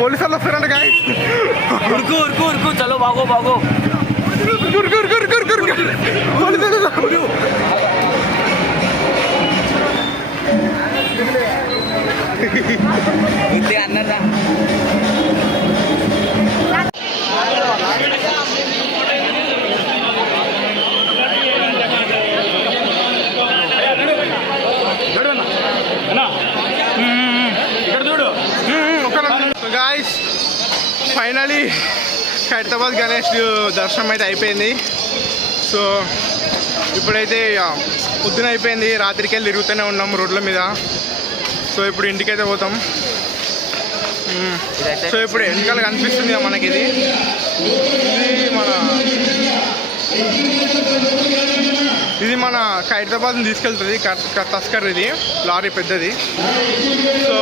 Police వాళ్ళు వస్తారంట guys. ఉరుకు ఉరుకు ఉరుకు చలో బాగో బాగో ఇంతే అన్నదా. గాయస్ ఫైనలీ హైదరాబాద్ గణేష్ దర్శనం అయితే అయిపోయింది. సో ఇప్పుడైతే పొద్దున అయిపోయింది, రాత్రికి వెళ్ళి తిరుగుతూనే ఉన్నాం రోడ్ల మీద. సో ఇప్పుడు ఇంటికైతే పోతాం. సో ఇప్పుడు వెనకాల కనిపిస్తుంది మనకి ఇది మన హైదరాబాద్ని తీసుకెళ్తుంది తస్కర్, ఇది లారీ పెద్దది. సో